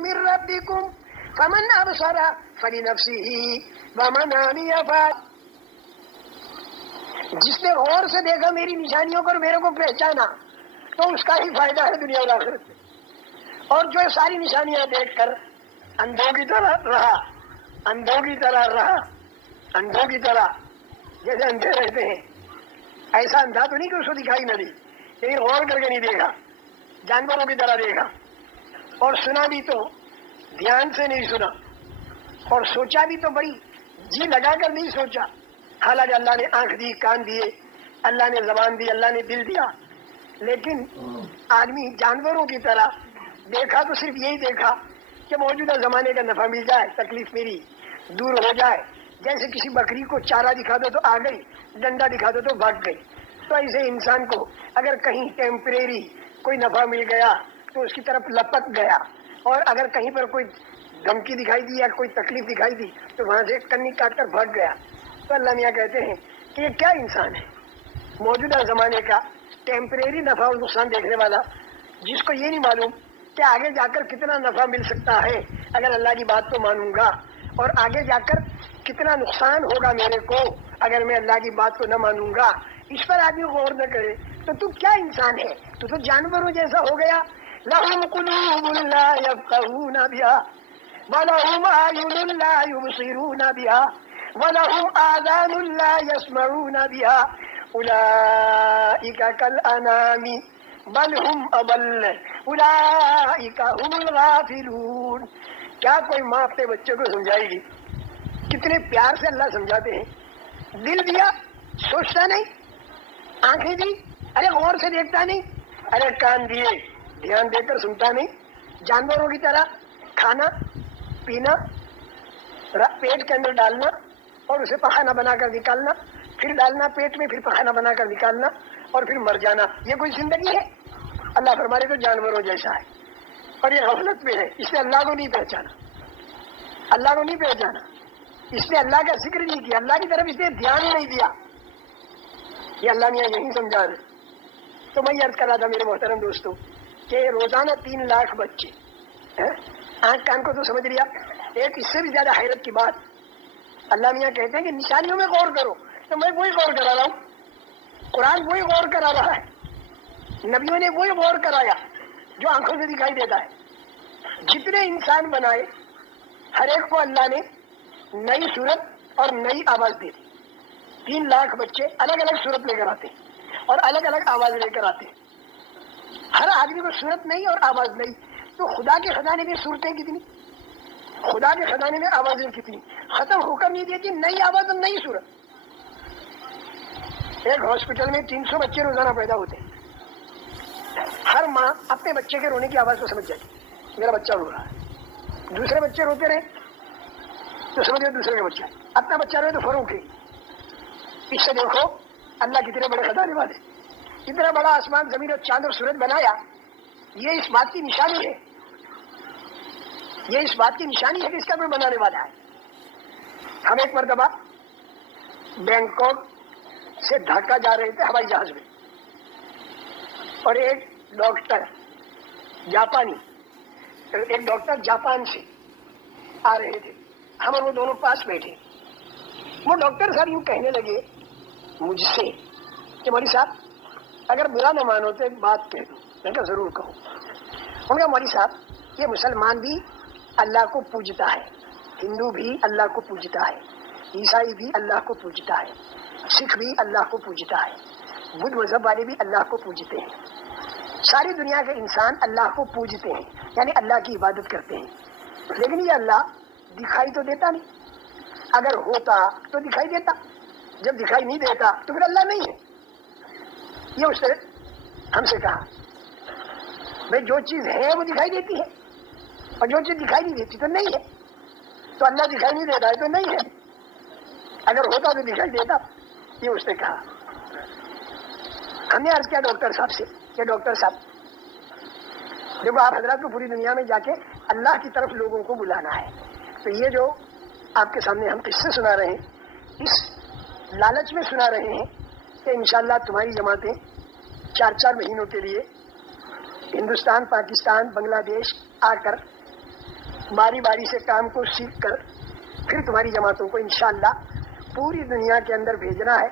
من ربكم فمن ابصر فلنفسه ومن عمي جس نے غور سے دیکھا میری نشانیوں کو اور میرے کو پہچانا تو اس کا ہی فائدہ ہے دنیا اور آخرت میں، اور جو ساری نشانیاں دیکھ کر اندھوں کی طرح رہا، اندھوں کی طرح رہا، اندھوں کی طرح جیسے اندھے رہتے ہیں، ایسا اندھا تو نہیں کہ اس کو دکھائی نہ دی، لیکن غور کر کے نہیں دیکھا، جانوروں کی طرح دیکھا، اور سنا بھی تو دھیان سے نہیں سنا، اور سوچا بھی تو بڑی جی لگا کر نہیں سوچا، حالانکہ اللہ نے آنکھ دی، کان دیے، اللہ نے زبان دی، اللہ نے دل دیا، لیکن آدمی جانوروں کی طرح دیکھا تو صرف یہی دیکھا کہ موجودہ زمانے کا نفع مل جائے، تکلیف میری دور ہو جائے، جیسے کسی بکری کو چارہ دکھا دو تو آ گئی، ڈنڈا دکھا دو تو بھاگ گئی، تو ایسے انسان کو اگر کہیں ٹیمپریری کوئی نفع مل گیا تو اس کی طرف لپک گیا، اور اگر کہیں پر کوئی دھمکی دکھائی دی یا کوئی تکلیف دکھائی دی تو وہاں سے کنی کاٹ کر بھاگ گیا۔ تو اللہ میاں کہتے ہیں کہ یہ کیا انسان ہے، موجودہ زمانے کا ٹیمپریری نفع اور نقصان دیکھنے والا، جس کو یہ نہیں معلوم کہ آگے جا کر کتنا نفع مل سکتا ہے اگر اللہ کی بات کو مانوں گا، اور آگے جا کر کتنا نقصان ہوگا میرے کو اگر میں اللہ کی بات کو نہ مانوں گا، اس پر آدمی غور نہ کرے تو تو کیا انسان ہے، تو جانوروں جیسا ہو گیا۔ لَهُمْ قُلُوبٌ لَا يَفْقَهُونَ بِهَا وَلَهُمْ أَعْيُنٌ لَا يُبْصِرُونَ بِهَا وَلَهُمْ آذَانٌ لَا يَسْمَعُونَ بِهَا أُولَئِكَ كَالْأَنْعَامِ بل ہم اضل اولئک هم الغافلون۔ کیا کوئی ماں اپنے بچوں کو سمجھائے گی؟ کتنے پیار سے اللہ سمجھاتے ہیں، دل دیا سوچتا نہیں، آنکھیں دی ارے غور سے دیکھتا نہیں، ارے کان دیے دھیان دے کر سنتا نہیں، جانوروں کی طرح کھانا پینا، پیٹ کے اندر ڈالنا اور اسے پخانہ بنا کر نکالنا، پھر ڈالنا پیٹ میں، پھر پخانہ بنا کر نکالنا اور پھر مر جانا، یہ کوئی زندگی ہے؟ اللہ فرمانے تو جانوروں جیسا ہے، اور یہ غفلت میں ہے، اس نے اللہ کو نہیں پہچانا، اللہ کو نہیں پہچانا، اس نے اللہ کا ذکر نہیں کیا، اللہ کی طرف اس نے دھیان نہیں دیا، یہ اللہ میاں یہی سمجھا رہے۔ تو میں یہ عرض کر رہا تھا میرے محترم دوستوں کہ روزانہ 3 لاکھ بچے، آنکھ کان کو تو سمجھ لیا، ایک اس سے بھی زیادہ حیرت کی بات، اللہ میاں کہتے ہیں کہ نشانیوں میں غور کرو، تو میں وہی غور کرا رہا ہوں، قرآن وہی غور کرا رہا ہے، نبیوں نے وہی غور کرایا جو آنکھوں سے دکھائی دیتا ہے۔ جتنے انسان بنائے ہر ایک کو اللہ نے نئی صورت اور نئی آواز دی تھی۔ 3 لاکھ بچے الگ الگ صورت لے کر آتے اور الگ الگ آواز لے کر آتے، ہر آدمی کو صورت نہیں اور آواز نہیں، تو خدا کے خزانے میں صورتیں کتنی، خدا کے خزانے میں آوازیں کتنی، ختم حکم نہیں دیتی، نئی آواز اور نئی صورت۔ ایک ہاسپٹل میں 300 بچے روزانہ پیدا ہوتے ہیں، ہر ماں اپنے بچے کے رونے کی آواز کو سمجھ جاتی، میرا بچہ رو رہا ہے، دوسرے بچے روتے رہے تو سمجھ گئے دوسرے کا بچہ، اپنا بچہ روئے تو فروغ ہے۔ اس سے دیکھو اللہ کتنے بڑے خزانے والے، اتنا بڑا آسمان زمین اور چاند اور سورج بنایا، یہ اس بات کی نشانی ہے، یہ اس بات کی نشانی ہے کہ اس کا کوئی بنانے والا ہے۔ ہم ایک مرتبہ بینکاک سے ڈھاکہ جا رہے تھے ہوائی جہاز میں، اور ایک ڈاکٹر جاپانی، ایک ڈاکٹر جاپان سے آ رہے تھے، ہم اور وہ دونوں پاس بیٹھے، وہ ڈاکٹر صاحب یوں کہنے لگے مجھ سے کہ مولوی صاحب اگر برا نہ مانو تو ایک بات کہہ دوں۔ میں کہا ضرور کہوں۔ انہوں نے کہا مولوی صاحب یہ مسلمان بھی اللہ کو پوجتا ہے، ہندو بھی اللہ کو پوجتا ہے، عیسائی بھی اللہ کو پوجتا ہے، سکھ بھی اللہ کو پوجتا ہے، بدھ مذہب والے بھی اللہ کو پوجتے ہیں، ساری دنیا کے انسان اللہ کو پوجتے ہیں، یعنی اللہ کی عبادت کرتے ہیں، لیکن یہ اللہ دکھائی تو دیتا نہیں، اگر ہوتا تو دکھائی دیتا، جب دکھائی نہیں دیتا تو پھر اللہ نہیں ہے۔ یہ اس نے ہم سے کہا بھائی جو چیز ہے وہ دکھائی دیتی ہے، اور جو چیز دکھائی نہیں دیتی تو نہیں ہے، تو اللہ دکھائی نہیں دیتا ہے تو نہیں ہے، اگر ہوتا تو دکھائی دیتا، یہ اس نے کہا۔ ہم نے عرض کیا ڈاکٹر صاحب سے کہ ڈاکٹر صاحب دیکھو آپ حضرات کو پوری دنیا میں جا کے اللہ کی طرف لوگوں کو بلانا ہے، تو یہ جو آپ کے سامنے ہم قصے سنا رہے ہیں اس لالچ میں سنا رہے ہیں کہ انشاءاللہ تمہاری جماعتیں 4 مہینوں کے لیے ہندوستان، پاکستان، بنگلہ دیش آ کر باری باری سے کام کو سیکھ کر پھر تمہاری جماعتوں کو انشاءاللہ پوری دنیا کے اندر بھیجنا ہے،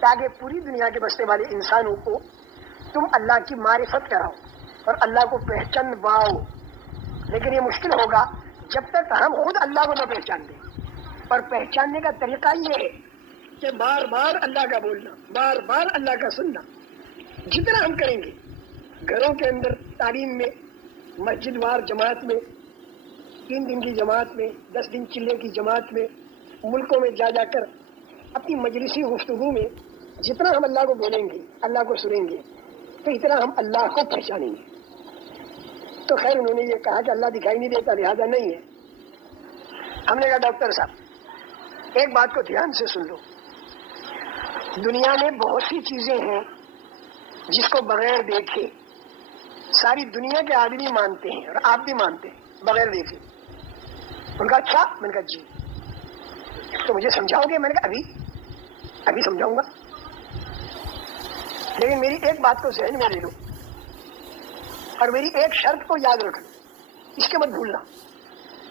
تاکہ پوری دنیا کے بسنے والے انسانوں کو تم اللہ کی معرفت کراؤ اور اللہ کو پہچانواؤ۔ لیکن یہ مشکل ہوگا جب تک ہم خود اللہ کو نہ پہچان دیں، اور پہچاننے کا طریقہ یہ ہے کہ بار بار اللہ کا بولنا، بار بار اللہ کا سننا۔ جتنا ہم کریں گے گھروں کے اندر، تعلیم میں، مسجد وار جماعت میں، 3 دن کی جماعت میں، 10 دن چلے کی جماعت میں، ملکوں میں جا جا کر اپنی مجلسی گفتگو میں جتنا ہم اللہ کو بولیں گے، اللہ کو سنیں گے، تو اتنا ہم اللہ کو پہچانیں گے۔ تو خیر انہوں نے یہ کہا کہ اللہ دکھائی نہیں دیتا، لہذا نہیں ہے۔ ہم نے کہا ڈاکٹر صاحب ایک بات کو دھیان سے سن لو، دنیا میں بہت سی چیزیں ہیں جس کو بغیر دیکھے ساری دنیا کے آدمی مانتے ہیں اور آپ بھی مانتے ہیں بغیر دیکھے۔ ان کا اچھا، میں نے کہا جی، تو مجھے سمجھاؤ گے؟ میں نے کہا ابھی سمجھاؤں گا، لیکن میری ایک بات کو ذہن میں لے لو اور میری ایک شرط کو یاد رکھ لو، اس کے مت بھولنا۔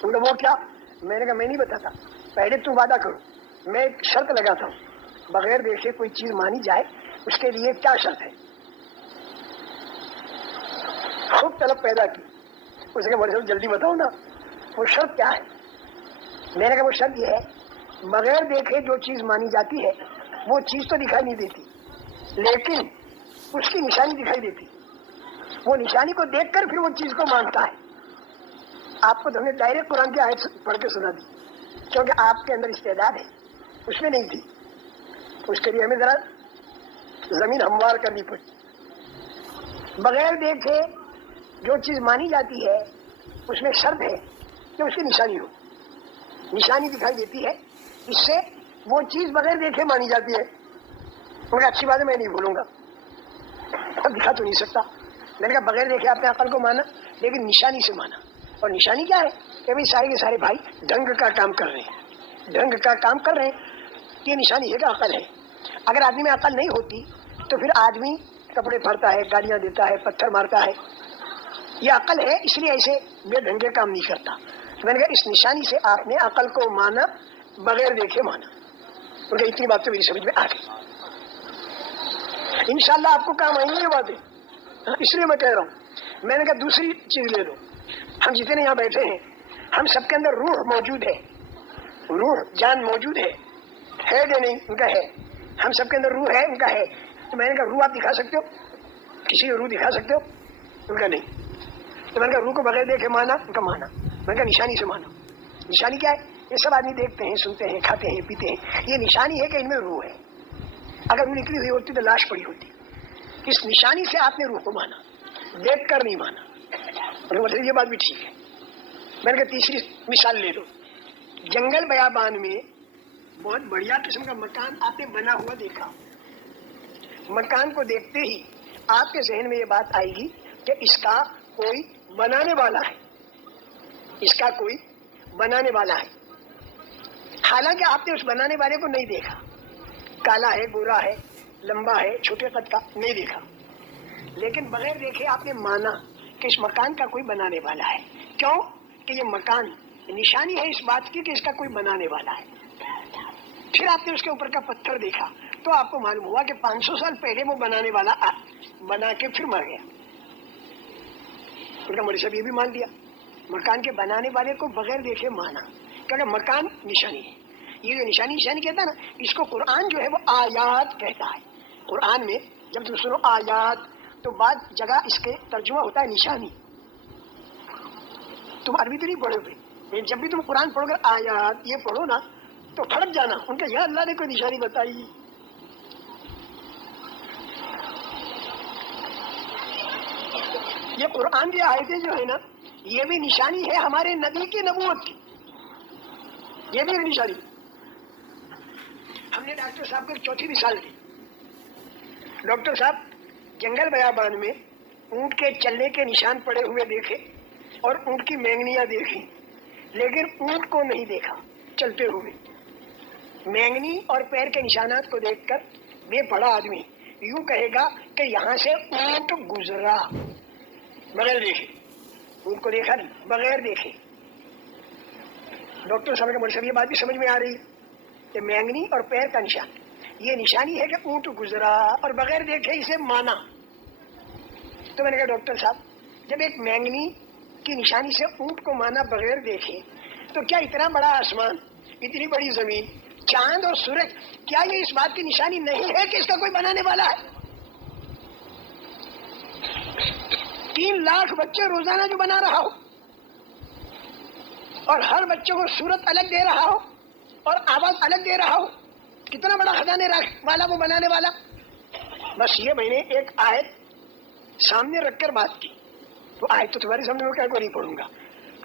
تم نے وہ کیا؟ میں نے کہا میں نہیں بتاتا، پہلے تم وعدہ کرو، میں ایک شرط لگاتا ہوں، بغیر دیکھے کوئی چیز مانی جائے، اس کے لیے کیا شرط ہے؟ خوب طلب پیدا کی، اس نے بولے جلدی بتاؤ نا، وہ شرط کیا ہے؟ میں نے کہا وہ شرط یہ ہے، بغیر دیکھے جو چیز مانی جاتی ہے وہ چیز تو دکھائی نہیں دیتی، لیکن اس کی نشانی دکھائی دیتی، وہ نشانی کو دیکھ کر پھر وہ چیز کو مانتا ہے۔ آپ کو تو ہم نے ڈائریکٹ قرآن کی آیت پڑھ کے سنا دی، کیونکہ آپ کے اندر استعداد ہے، اس میں نہیں تھی، اس کے لیے ہمیں ذرا زمین ہموار کرنی پڑی۔ بغیر دیکھے جو چیز مانی جاتی ہے اس میں شرط ہے کہ اس کی نشانی ہو، نشانی دکھائی دیتی ہے، اس سے وہ چیز بغیر دیکھے مانی جاتی ہے۔ مگر اچھی بات ہے، میں نہیں بھولوں گا، اب دکھا تو نہیں سکتا۔ میں نے کہا بغیر دیکھے آپ نے عقل کو مانا، لیکن نشانی سے مانا، اور نشانی کیا ہے کہ بھائی سارے کے سارے بھائی ڈھنگ کا کام کر رہے ہیں، ڈھنگ کا کام کر رہے ہیں، یہ نشانی ہے کہ عقل ہے۔ اگر آدمی میں عقل نہیں ہوتی تو پھر آدمی کپڑے پھاڑتا ہے، گالیاں دیتا ہے، پتھر مارتا ہے۔ یہ عقل ہے، اس لیے ایسے بے ڈھنگے کام نہیں کرتا۔ میں نے کہا اس نشانی سے آپ نے عقل کو مانا، بغیر دیکھے مانا۔ کیونکہ اتنی بات تو میری سمجھ میں آ گئی، انشاءاللہ آپ کو کام آئیں گی یہ باتیں، اس لیے میں کہہ رہا ہوں۔ میں نے کہا دوسری چیز لے لو، ہم جتنے یہاں بیٹھے ہیں ہم سب کے اندر روح موجود ہے، روح جان موجود ہے یا نہیں؟ ان کا ہے۔ ہم سب کے اندر روح ہے، ان کا ہے۔ تو میں نے کہا روح آپ دکھا سکتے ہو؟ کسی کو روح دکھا سکتے ہو؟ ان کا نہیں۔ تو میں نے کہا روح کو بغیر دیکھے مانا، ان کا مانا۔ میں نے کہا نشانی سے مانا۔ نشانی کیا ہے؟ یہ سب آدمی دیکھتے ہیں، سنتے ہیں، کھاتے ہیں، پیتے ہیں، یہ نشانی ہے کہ ان میں روح ہے۔ اگر وہ نکلی ہوئی ہوتی تو لاش پڑی ہوتی۔ اس نشانی سے آپ نے روح کو مانا، دیکھ کر نہیں مانا۔ یہ بات بھی ٹھیک ہے۔ میں نے کہا تیسری مثال لے لو، جنگل بیابان میں بہت بڑھیا قسم کا مکان آپ نے بنا ہوا دیکھا، مکان کو دیکھتے ہی آپ کے ذہن میں یہ بات آئے گی کہ اس کا کوئی بنانے والا ہے، اس کا کوئی بنانے والا ہے۔ حالانکہ آپ نے اس بنانے والے کو نہیں دیکھا، کالا ہے، گورا ہے، لمبا ہے، چھوٹے قد کا، نہیں دیکھا، لیکن بغیر دیکھے آپ نے مانا کہ اس مکان کا کوئی بنانے والا ہے۔ کیوں کہ یہ مکان نشانی ہے اس بات کی کہ اس کا کوئی بنانے والا ہے۔ پھر آپ نے اس کے اوپر کا پتھر دیکھا تو آپ کو معلوم ہوا کہ 500 سال پہلے وہ بنانے والا بنا کے پھر مر گیا۔ ان کا مولوی صاحب یہ بھی مان لیا، مکان کے بنانے والے کو بغیر دیکھے مانا، کیونکہ مکان نشانی ہے۔ یہ جو نشانی کہتا ہے نا، اس کو قرآن جو ہے وہ آیات کہتا ہے۔ قرآن میں جب تم سنو آیات تو بعض جگہ اس کے ترجمہ ہوتا ہے نشانی۔ تم عربی تو نہیں پڑھو گے، لیکن جب بھی تم قرآن پڑھو گے آیات یہ پڑھو نا تو پھڑک جانا ان کا، یا اللہ نے کوئی نشانی بتائی۔ یہ قرآن کی آیتیں جو ہے نا، یہ بھی نشانی ہے ہمارے نبی کی نبوت کی، یہ بھی ایک نشانی۔ ہم نے ڈاکٹر صاحب کو ایک چوتھی مثال دی۔ ڈاکٹر صاحب جنگل بیابان میں اونٹ کے چلنے کے نشان پڑے ہوئے دیکھے اور اونٹ کی مینگنیاں دیکھی، لیکن اونٹ کو نہیں دیکھا چلتے ہوئے۔ مینگنی اور پیر کے نشانات کو دیکھ کر بے پڑھا آدمی یوں کہے گا کہ یہاں سے اونٹ گزرا، بغیر دیکھے۔ اونٹ کو دیکھا نہیں، بغیر دیکھے۔ ڈاکٹر صاحب کے مجھے یہ بات بھی سمجھ میں آ رہی کہ مینگنی اور پیر کا نشان یہ نشانی ہے کہ اونٹ گزرا اور بغیر دیکھے اسے مانا. تو میں نے کہا ڈاکٹر صاحب جب ایک مینگنی کی نشانی سے اونٹ کو مانا بغیر دیکھے تو کیا اتنا بڑا آسمان، اتنی بڑی زمین، چاند اور سورج، کیا یہ اس بات کی نشانی نہیں ہے کہ اس کا کوئی بنانے والا ہے؟ 3 لاکھ بچے روزانہ جو بنا رہا ہو اور ہر بچے کو صورت الگ دے رہا ہو اور آواز الگ دے رہا ہو، کتنا بڑا خزانے والا وہ بنانے والا. بس یہ میں نے ایک آیت سامنے رکھ کر بات کی. وہ آیت تو تمہارے سامنے میں کیا کو نہیں پڑھوں گا،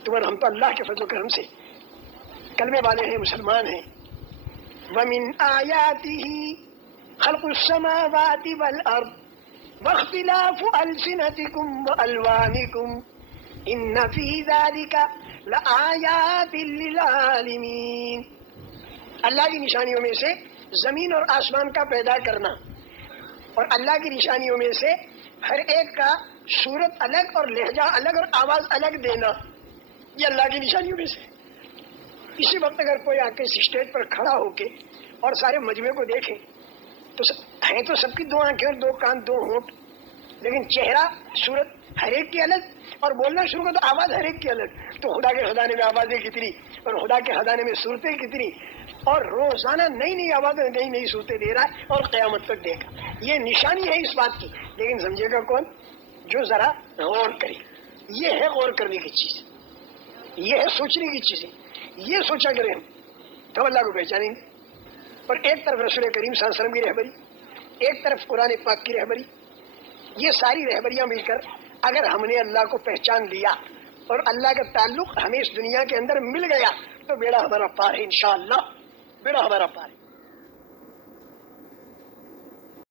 تمہارے ہم تو اللہ کے فضل و کرم سے کلمے والے ہیں، مسلمان ہیں. وَمِنْ آيَاتِهِ خَلْقُ السَّمَاوَاتِ وَالْأَرْضِ وَاخْتِلَافُ أَلْسِنَتِكُمْ وَأَلْوَانِكُمْ إِنَّ فِي ذَلِكَ لَآيَاتٍ لِلْعَالِمِينَ. اللہ کی نشانیوں میں سے زمین اور آسمان کا پیدا کرنا، اور اللہ کی نشانیوں میں سے ہر ایک کا صورت الگ اور لہجہ الگ اور آواز الگ دینا، یہ اللہ کی نشانیوں میں سے. اسی وقت اگر کوئی آ کے اسٹیج پر کھڑا ہو کے اور سارے مجموعے کو دیکھے تو ہیں تو سب کی 2 آنکھیں اور 2 کان 2 ہونٹ، لیکن چہرہ صورت ہر ایک کی الگ، اور بولنا شروع کر تو آواز ہر ایک کی الگ. تو خدا کے خزانے میں آوازیں کتنی اور خدا کے خزانے میں صورتیں کتنی، اور روزانہ نئی نئی آوازیں نئی نئی صورتیں دے رہا ہے اور قیامت تک دے گا. یہ نشانی ہے اس بات کی، لیکن سمجھے گا کون؟ جو ذرا غور کرے. یہ ہے غور کرنے کی چیز، یہ ہے سوچنے کی چیزیں. یہ سوچا کریں ہم تو اللہ کو پہچانیں گے. اور ایک طرف رسول کریم صلی اللہ علیہ وسلم کی رہبری، ایک طرف قرآن پاک کی رہبری، یہ ساری رہبریاں مل کر اگر ہم نے اللہ کو پہچان لیا اور اللہ کا تعلق ہمیں اس دنیا کے اندر مل گیا تو بیڑا ہمارا پار ہے. انشاءاللہ بیڑا ہمارا پار ہے.